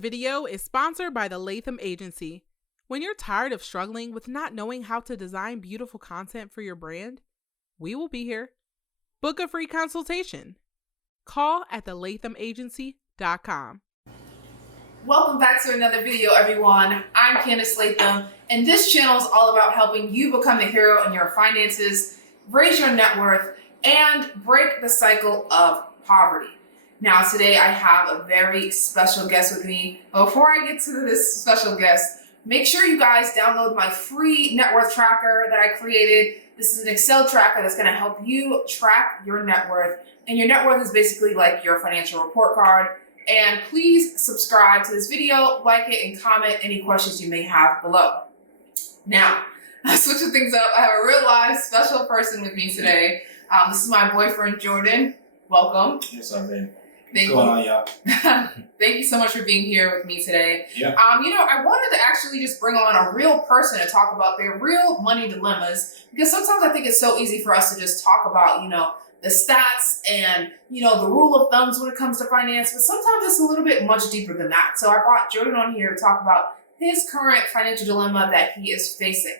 video is sponsored by the Latham Agency. When you're tired of struggling with not knowing how to design beautiful content for your brand, we will be here. Book a free consultation. Call at thelathamagency.com. Welcome back to another video, everyone. I'm Candice Latham, and this channel is all about helping you become the hero in your finances, raise your net worth, and break the cycle of poverty. Now, today I have a very special guest with me. Before I get to this special guest, make sure you guys download my free net worth tracker that I created. This is an Excel tracker that's going to help you track your net worth. And your net worth is basically like your financial report card. And please subscribe to this video, like it, and comment any questions you may have below. Now, switching things up, I have a real live special person with me today. This is my boyfriend, Jordan. Welcome. Yes, I'm in. Thank What's going on, y'all? Thank you so much for being here with me today. Yeah. I wanted to actually just bring on a real person to talk about their real money dilemmas, because sometimes I think it's so easy for us to just talk about, the stats and, the rule of thumbs when it comes to finance, but sometimes it's a little bit much deeper than that. So I brought Jordan on here to talk about his current financial dilemma that he is facing.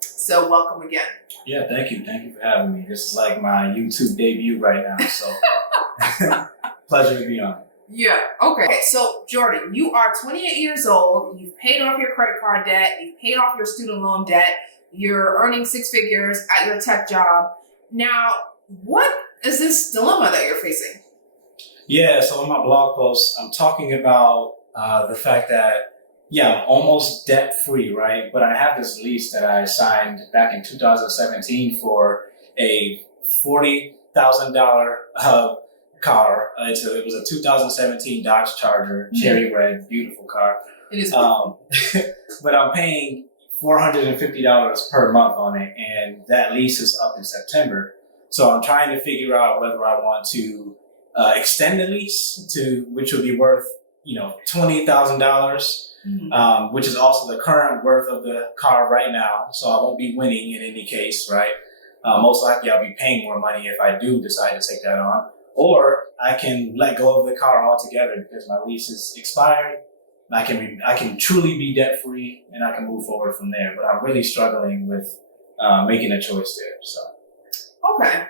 So welcome again. Yeah, thank you. Thank you for having me. This is like my YouTube debut right now, so pleasure to be on. Yeah, okay. So Jordan, you are 28 years old. You've paid off your credit card debt. You've paid off your student loan debt. You're earning six figures at your tech job. Now, what is this dilemma that you're facing? Yeah, so in my blog post, I'm talking about the fact that, I'm almost debt-free, right? But I have this lease that I signed back in 2017 for a $40,000 car. It was a 2017 Dodge Charger, cherry red, beautiful car. It is. But I'm paying $450 per month on it, and that lease is up in September. So I'm trying to figure out whether I want to extend the lease which would be worth, $20,000. Which is also the current worth of the car right now. So I won't be winning in any case, right? Most likely I'll be paying more money if I do decide to take that on. Or I can let go of the car altogether because my lease is expired. I can truly be debt free and I can move forward from there. But I'm really struggling with making a choice there. So. Okay.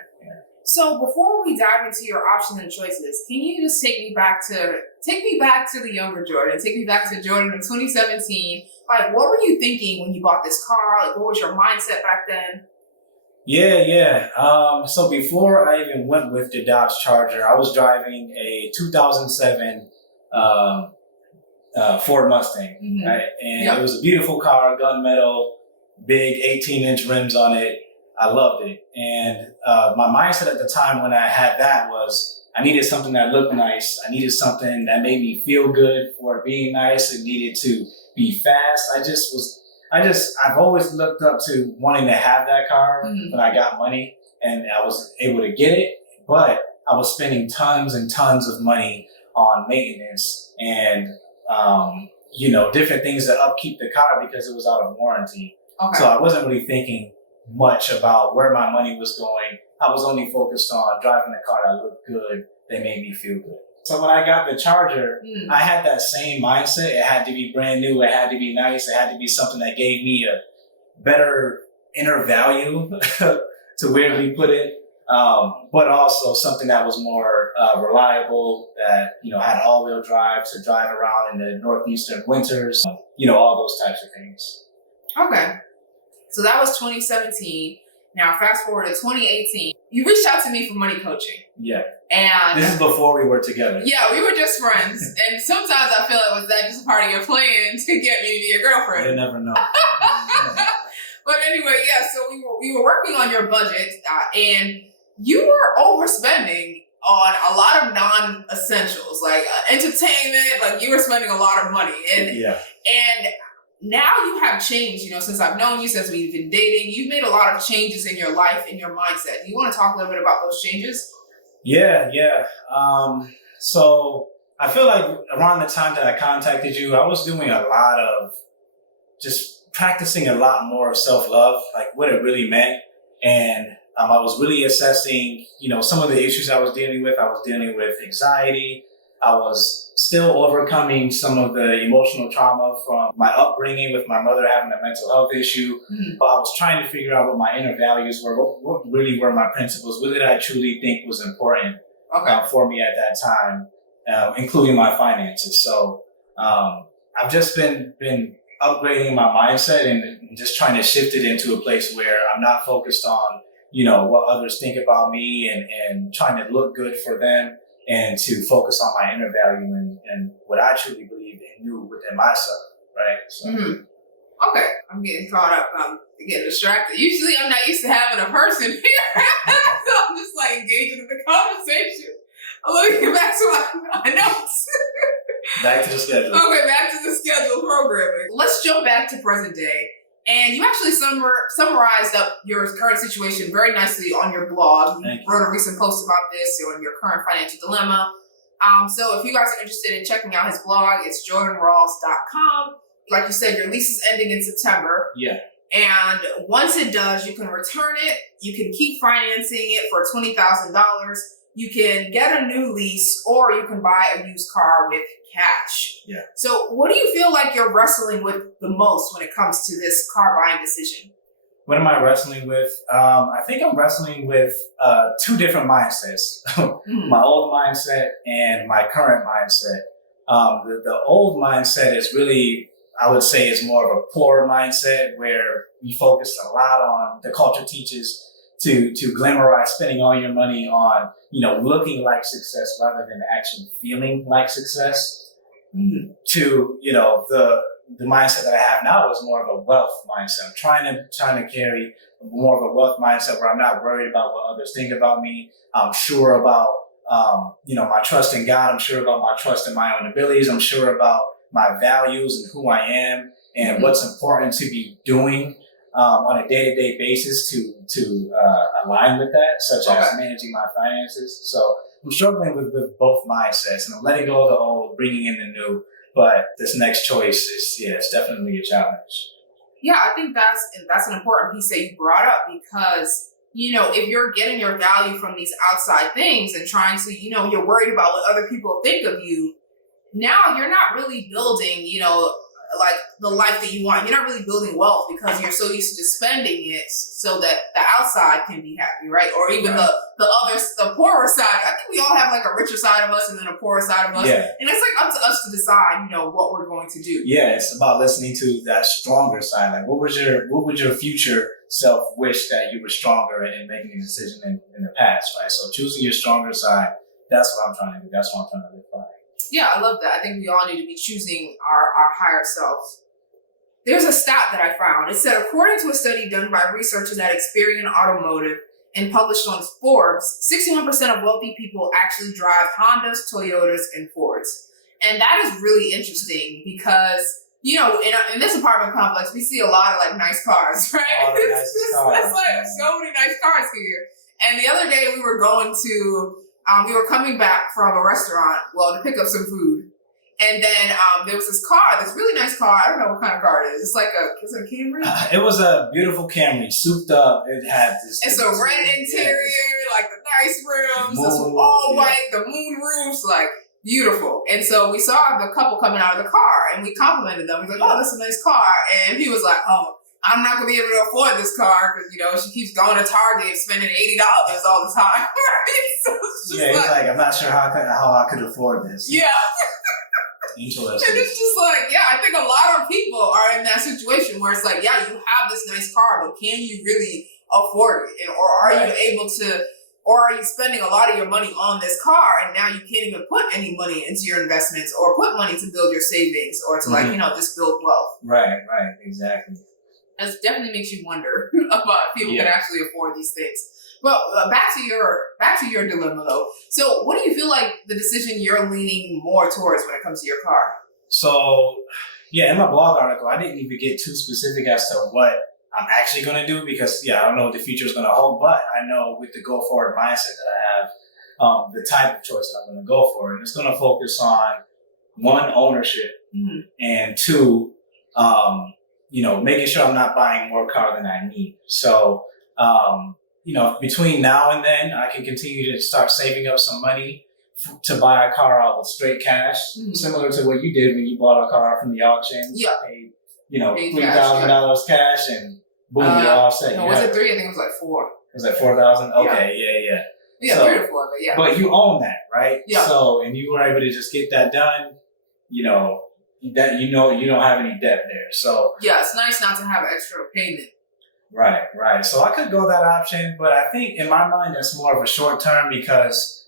So before we dive into your options and choices, can you just take me back to the younger Jordan? Take me back to Jordan in 2017. Like, what were you thinking when you bought this car? Like, what was your mindset back then? Yeah. So before I even went with the Dodge Charger, I was driving a 2007 Ford Mustang, right? And It was a beautiful car, gunmetal, big 18-inch rims on it. I loved it. And my mindset at the time when I had that was I needed something that looked nice. I needed something that made me feel good for it being nice. It needed to be fast. I've always looked up to wanting to have that car when I got money and I was able to get it, but I was spending tons and tons of money on maintenance and, different things that upkeep the car because it was out of warranty. Okay. So I wasn't really thinking much about where my money was going. I was only focused on driving the car that looked good, that made me feel good. So when I got the Charger, I had that same mindset. It had to be brand new. It had to be nice. It had to be something that gave me a better inner value, to weirdly put it, but also something that was more reliable, that had all-wheel drive to drive around in the northeastern winters, all those types of things. Okay. So that was 2017. Now, fast forward to 2018. You reached out to me for money coaching. Yeah. And this is before we were together. Yeah, we were just friends. And sometimes I feel like, was that just a part of your plan to get me to be your girlfriend? You never know. But anyway, so we were working on your budget, and you were overspending on a lot of non-essentials, like entertainment. Like, you were spending a lot of money. And now you have changed, since I've known you, since we've been dating. You've made a lot of changes in your life, in your mindset. Do you want to talk a little bit about those changes? Yeah. So I feel like around the time that I contacted you, I was doing a lot of just practicing a lot more of self-love, like what it really meant. And I was really assessing, some of the issues I was dealing with. I was dealing with anxiety. I was still overcoming some of the emotional trauma from my upbringing with my mother having a mental health issue. But I was trying to figure out what my inner values were, what really were my principles, what did I truly think was important for me at that time, including my finances. So I've just been upgrading my mindset and just trying to shift it into a place where I'm not focused on, what others think about me and trying to look good for them, and to focus on my inner value and what I truly believe and knew within myself, right? So. Okay, I'm getting caught up. I'm getting distracted. Usually I'm not used to having a person here, so I'm just like engaging in the conversation. Let me get back to my notes. Back to the schedule. Okay, back to the schedule programming. Let's jump back to present day. And you actually summarized up your current situation very nicely on your blog. You wrote a recent post about this on your current financial dilemma. So if you guys are interested in checking out his blog, it's jordanross.com. Like you said, your lease is ending in September. Yeah. And once it does, you can return it. You can keep financing it for $20,000. You can get a new lease, or you can buy a used car with cash. Yeah. So what do you feel like you're wrestling with the most when it comes to this car buying decision? What am I wrestling with? I think I'm wrestling with two different mindsets. My old mindset and my current mindset. The old mindset is really, I would say, is more of a poor mindset where we focus a lot on, the culture teaches to glamorize spending all your money on, looking like success rather than actually feeling like success. To, the mindset that I have now is more of a wealth mindset. I'm trying to carry more of a wealth mindset where I'm not worried about what others think about me. I'm sure about, my trust in God. I'm sure about my trust in my own abilities. I'm sure about my values and who I am and what's important to be doing on a day-to-day basis to align with that, such as managing my finances. So I'm struggling with both mindsets, and I'm letting go of the old, bringing in the new. But this next choice is, it's definitely a challenge. Yeah, I think that's an important piece that you brought up, because, if you're getting your value from these outside things and trying to, you're worried about what other people think of you, now you're not really building, like the life that you want. You're not really building wealth because you're so used to just spending it so that the outside can be happy, right? Or even the poorer side. I think we all have like a richer side of us and then a poorer side of us. Yeah. And it's like up to us to decide, what we're going to do. Yeah, it's about listening to that stronger side. Like, what would your future self wish that you were stronger in making a decision in the past, right? So choosing your stronger side, that's what I'm trying to do. That's what I'm trying to live by. Yeah, I love that. I think we all need to be choosing our higher selves. There's a stat that I found. It said, according to a study done by researchers at Experian Automotive and published on Forbes, 61% of wealthy people actually drive Hondas, Toyotas, and Fords. And that is really interesting because, in this apartment complex, we see a lot of nice cars, right? There's like so many nice cars here. And the other day we were going to... we were coming back from a restaurant, to pick up some food. And then there was this car, this really nice car. I don't know what kind of car it is. It's like is it a Camry? It was a beautiful Camry, souped up. It had this. It's a red interior, like the nice rims, this was all white, the moon roofs, beautiful. And so we saw the couple coming out of the car, and we complimented them. We're like, oh, that's a nice car. And he was like, oh, I'm not going to be able to afford this car because, she keeps going to Target spending $80 all the time. So it's just he's like, I'm not sure how I could afford this. Yeah. Interesting. And it's just I think a lot of people are in that situation where it's like, yeah, you have this nice car, but can you really afford it? Or are you able to, or are you spending a lot of your money on this car and now you can't even put any money into your investments or put money to build your savings or to just build wealth? Right, exactly. It definitely makes you wonder about people can actually afford these things. But back to your dilemma though. So what do you feel like the decision you're leaning more towards when it comes to your car? So in my blog article, I didn't even get too specific as to what I'm actually going to do because I don't know what the future is going to hold, but I know with the go forward mindset that I have, the type of choice that I'm going to go for, and it's going to focus on one, ownership, and two, making sure I'm not buying more car than I need. So, between now and then, I can continue to start saving up some money to buy a car out with straight cash, similar to what you did when you bought a car from the auction. Yeah. Paid, $3,000 cash, and boom, you're all set. No, was it 3? I think it was like 4. Was that 4,000? Okay, yeah. Yeah, so, 3 or 4, but yeah. But you own that, right? Yeah. So, and you were able to just get that done. You don't have any debt there. So yeah, it's nice not to have extra payment. Right. So I could go that option, but I think in my mind it's more of a short term because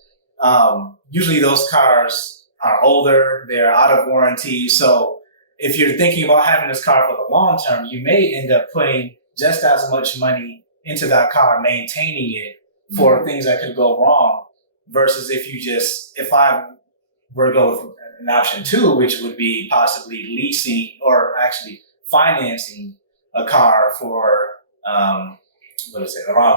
usually those cars are older, they're out of warranty. So if you're thinking about having this car for the long term, you may end up putting just as much money into that car, maintaining it for things that could go wrong, versus if I were to go with an option 2, which would be possibly leasing or actually financing a car for around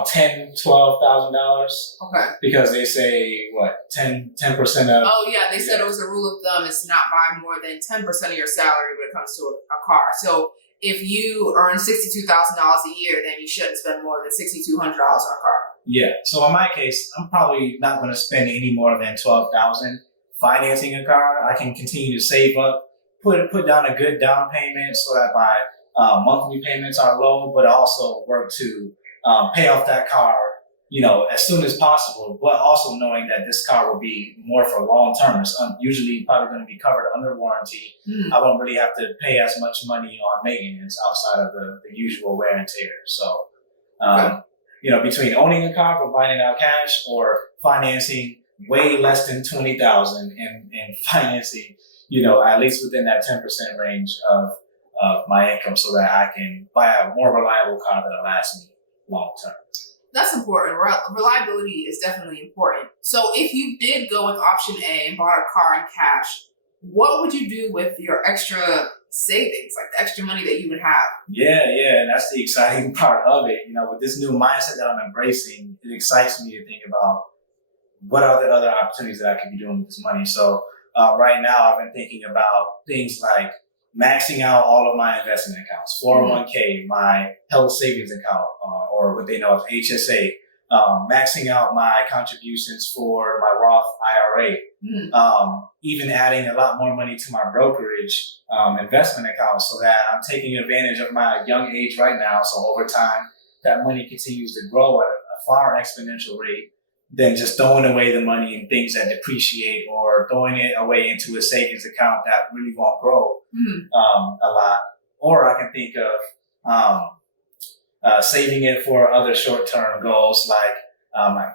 $10,000-$12,000. Okay. Because they say 10% of. Oh yeah, they said it was a rule of thumb is to not buy more than 10% of your salary when it comes to a car. So if you earn $62,000 a year, then you shouldn't spend more than $6,200 on a car. Yeah. So in my case, I'm probably not going to spend any more than $12,000 financing a car. I can continue to save up, put down a good down payment so that my monthly payments are low, but also work to pay off that car, as soon as possible, but also knowing that this car will be more for long term. It's usually probably going to be covered under warranty. I won't really have to pay as much money on maintenance outside of the usual wear and tear. So, between owning a car, providing out cash, or financing way less than $20,000 and financing, at least within that 10% range of my income, so that I can buy a more reliable car that'll last me long term. That's important. Reliability is definitely important. So if you did go with option A and bought a car in cash, what would you do with your extra savings, like the extra money that you would have? Yeah, and that's the exciting part of it. With this new mindset that I'm embracing, it excites me to think about what are the other opportunities that I could be doing with this money. So right now I've been thinking about things like maxing out all of my investment accounts, 401k, my health savings account, or what they know as HSA, maxing out my contributions for my Roth IRA, even adding a lot more money to my brokerage investment account so that I'm taking advantage of my young age right now. So over time, that money continues to grow at a far exponential rate than just throwing away the money in things that depreciate or throwing it away into a savings account that really won't grow a lot. Or I can think of saving it for other short-term goals, like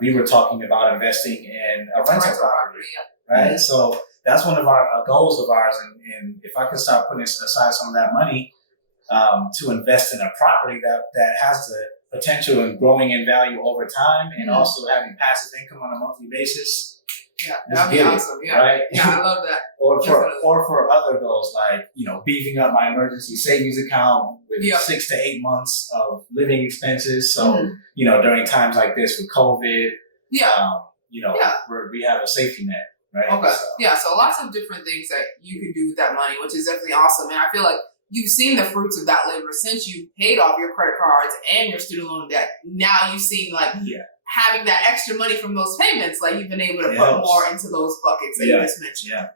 we were talking about investing in a rental property, right? So that's one of our goals of ours. And if I could start putting aside some of that money to invest in a property that has the potential in growing in value over time and also having passive income on a monthly basis. Yeah, that'd be awesome. Yeah. Right? Yeah, I love that. or for other goals like, beefing up my emergency savings account with 6 to 8 months of living expenses. So, during times like this with COVID, we have a safety net, right? Okay. So. So lots of different things that you could do with that money, which is definitely awesome. And I feel like you've seen the fruits of that labor since you paid off your credit cards and your student loan debt. Now you've seen having that extra money from those payments, like you've been able to put more into those buckets that you just mentioned. Yeah.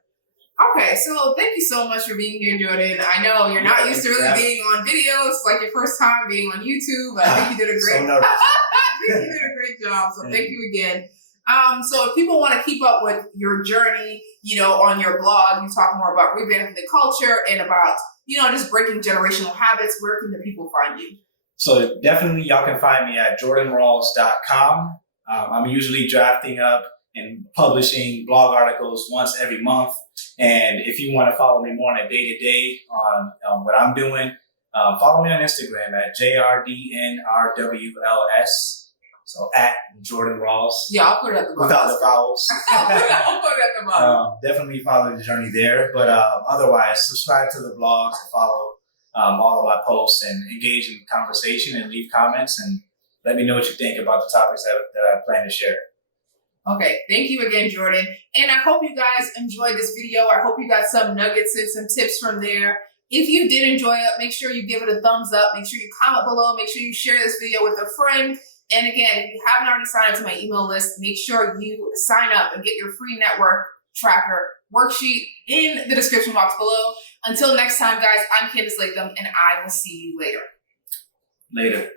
Okay, so thank you so much for being here, Jordan. I know you're not used to really being on videos. It's like your first time being on YouTube, but I think you did a great you did a great job. So thank you again. So if people want to keep up with your journey, on your blog, you talk more about revamping the culture and about just breaking generational habits. Where can the people find you? So definitely y'all can find me at jordanrawls.com. I'm usually drafting up and publishing blog articles once every month. And if you want to follow me more on a day-to-day on what I'm doing, follow me on Instagram at JRDNRWLS. So at Jordan Rawls. Yeah, I'll put it at the bottom. Without the vowels. I'll put it at the bottom. Definitely follow the journey there. But otherwise, subscribe to the blogs and follow all of my posts and engage in conversation and leave comments and let me know what you think about the topics that I plan to share. Okay, thank you again, Jordan. And I hope you guys enjoyed this video. I hope you got some nuggets and some tips from there. If you did enjoy it, make sure you give it a thumbs up. Make sure you comment below. Make sure you share this video with a friend. And again, if you haven't already signed up to my email list, make sure you sign up and get your free network tracker worksheet in the description box below. Until next time, guys, I'm Candice Latham, and I will see you later. Later.